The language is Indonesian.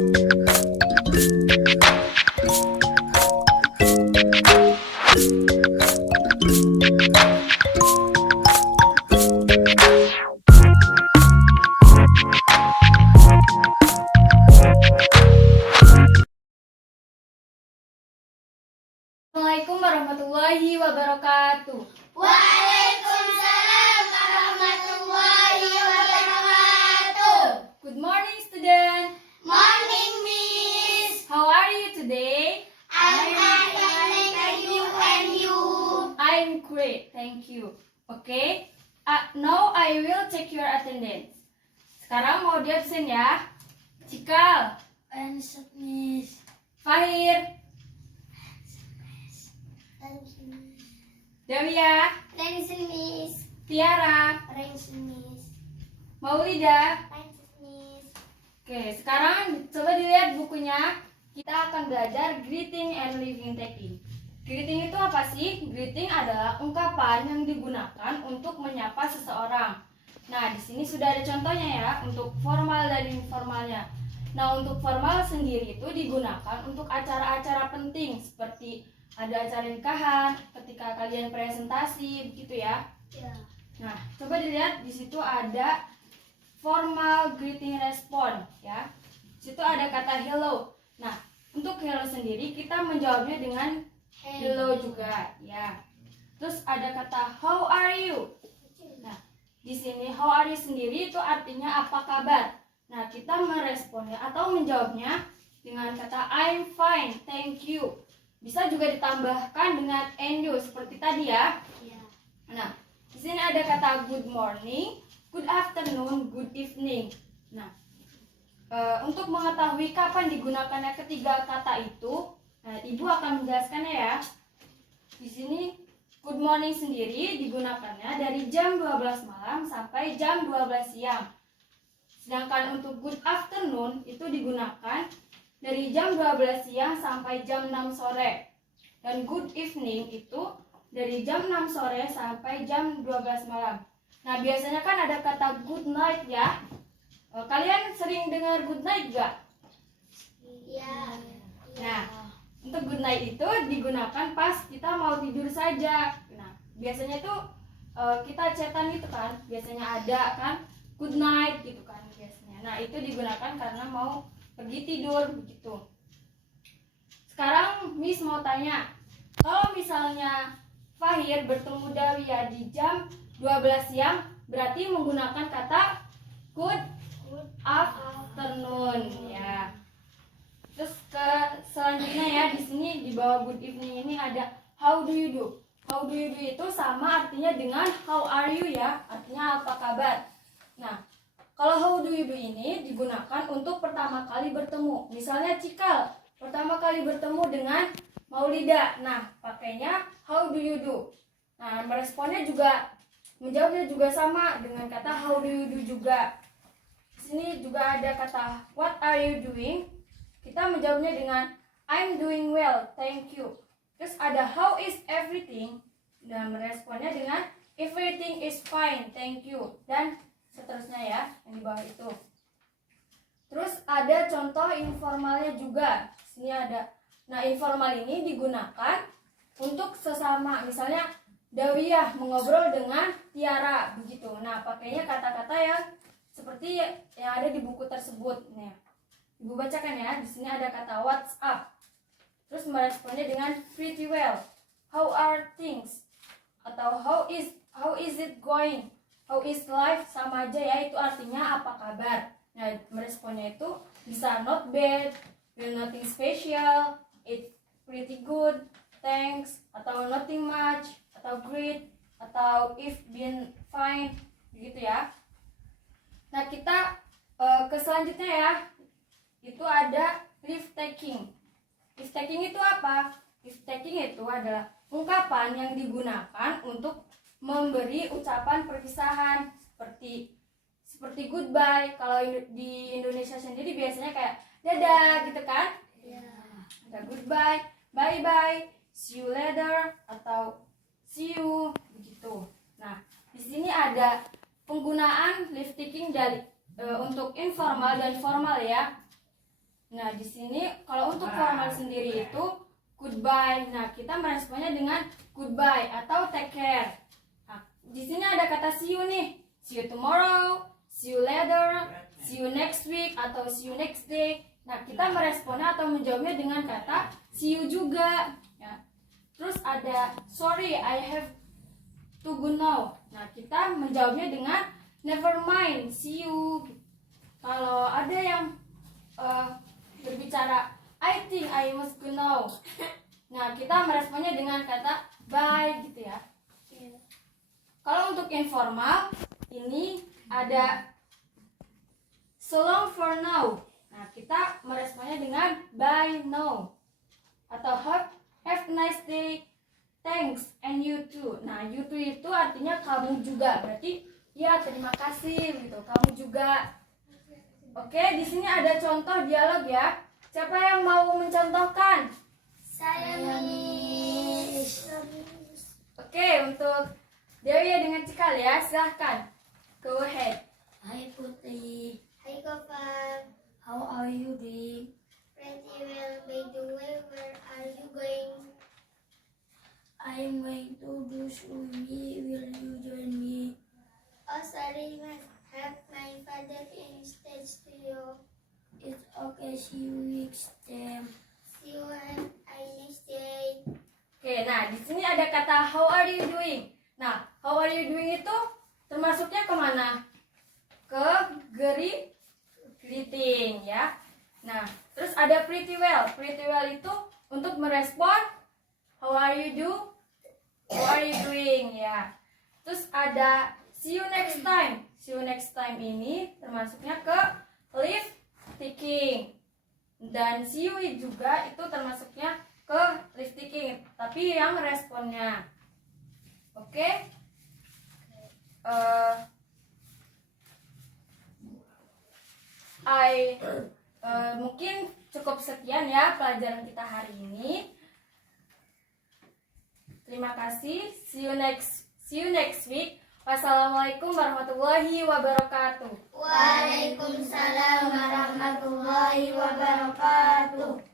Assalamualaikum warahmatullahi wabarakatuh. Waalaikumsalam warahmatullahi wabarakatuh. Good morning, student. Morning, Miss. How are you today? I'm fine, thank you, and you? I'm great, thank you. Okay. Now I will check your attendance. Sekarang mau di absen ya. Cikal, Answer, Miss. Fahir, Thank you. Dawia, Thanks, Miss. Tiara, Thanks, Miss. Maulida. Thanks, Miss. Oke, sekarang coba dilihat bukunya. Kita akan belajar greeting and living taking. Greeting itu apa sih? Greeting adalah ungkapan yang digunakan untuk menyapa seseorang. Nah, di sini sudah ada contohnya ya untuk formal dan informalnya. Nah, untuk formal sendiri itu digunakan untuk acara-acara penting seperti ada acara nikahan, ketika kalian presentasi, begitu ya. Ya. Nah, coba dilihat di situ ada formal greeting response ya. Di situ ada kata hello. Nah, untuk hello sendiri kita menjawabnya dengan hello juga ya. Terus ada kata how are you. Nah, di sini how are you sendiri itu artinya apa kabar. Nah, kita meresponnya atau menjawabnya dengan kata I'm fine, thank you. Bisa juga ditambahkan dengan and you seperti tadi ya. Ya. Nah, di sini ada kata good morning, good afternoon, good evening. Nah, untuk mengetahui kapan digunakannya ketiga kata itu, nah, Ibu akan menjelaskannya ya. Di sini good morning sendiri digunakannya dari jam 12 malam sampai jam 12 siang. Sedangkan untuk good afternoon itu digunakan dari jam 12 siang sampai jam 6 sore. Dan good evening itu dari jam 6 sore sampai jam 12 malam. Nah, biasanya kan ada kata good night ya. Kalian sering dengar good night gak? Iya. Nah, untuk good night itu digunakan pas kita mau tidur saja. Nah, biasanya tuh kita chatan gitu kan. Biasanya ada kan good night gitu kan biasanya. Nah, itu digunakan karena mau pergi tidur begitu. Sekarang Miss mau tanya, kalau misalnya Fahir bertemu Dawia di jam 12 siang, berarti menggunakan kata good afternoon ya. Terus ke selanjutnya ya, di sini di bawah good evening ini ada how do you do. How do you do itu sama artinya dengan how are you ya, artinya apa kabar. Nah, kalau how do you do ini digunakan untuk pertama kali bertemu. Misalnya Cikal pertama kali bertemu dengan Maulida. Nah, pakainya how do you do. Nah, meresponnya juga, menjawabnya juga sama dengan kata how do you do juga. Di sini juga ada kata what are you doing. Kita menjawabnya dengan I'm doing well, thank you. Terus ada how is everything. Dan meresponnya dengan everything is fine, thank you. Dan seterusnya ya, yang di bawah itu. Terus ada contoh informalnya juga. Sini ada. Nah, informal ini digunakan untuk sesama. Misalnya Dawiyah mengobrol dengan Tiara begitu. Nah, pakainya kata-kata yang seperti yang ada di buku tersebut. Nih, Ibu bacakan ya. Di sini ada kata what's up. Terus meresponnya dengan pretty well. How are things? Atau how is it going? How is life, sama aja ya, itu artinya apa kabar. Nah, meresponnya itu bisa not bad, feel nothing special, it's pretty good, thanks, atau nothing much, atau great, atau if been fine, begitu ya. Nah, kita ke selanjutnya ya. Itu ada leave taking. Leave taking itu apa? Leave taking itu adalah ungkapan yang digunakan untuk memberi ucapan perpisahan seperti goodbye. Kalau di Indonesia sendiri biasanya kayak dadah gitu kan? Ya. Ada goodbye, bye bye, see you later atau see you begitu. Nah, di sini ada penggunaan leave taking dari untuk informal dan formal ya. Nah, di sini kalau untuk formal sendiri itu goodbye. Nah, kita meresponnya dengan goodbye atau take care. Nah, di sini ada kata see you nih. See you tomorrow, see you later, see you next week atau see you next day. Nah, kita meresponnya atau menjawabnya dengan kata see you juga. Ya. Terus ada sorry, I have to go now. Nah, kita menjawabnya dengan never mind, see you. Kalau ada yang berbicara I think I must go now. Nah, kita meresponnya dengan kata bye gitu ya. Kalau untuk informal ini ada so long for now. Nah, kita meresponnya dengan bye now atau have a nice day, thanks and you too. Nah, you too itu artinya kamu juga. Berarti ya terima kasih gitu, kamu juga. Oke, di sini ada contoh dialog ya. Siapa yang mau mencontohkan? Saya, Miss. Oke, untuk Dewi dengan Cikal ya, silahkan. Go ahead. Hi Putri, Hai Gofar. how are you doing? Pretty well. By the way, where are you going? I am going to do swimming. Will you join me? Oh, sorry, must have my father instead to you. It's okay. See you next time. See you and I next day. Oke, nah di sini ada kata how are you doing. Nah, how are you doing itu termasuknya kemana? Ke greeting ya. Nah, terus ada pretty well. Pretty well itu untuk merespon how are you doing ya. Terus ada see you next time. See you next time ini termasuknya ke leave taking. Dan see you juga itu termasuknya ke leave taking, tapi yang responnya. Oke. Mungkin cukup sekian ya pelajaran kita hari ini. Terima kasih. See you next week. Wassalamualaikum warahmatullahi wabarakatuh. Waalaikumsalam warahmatullahi wabarakatuh.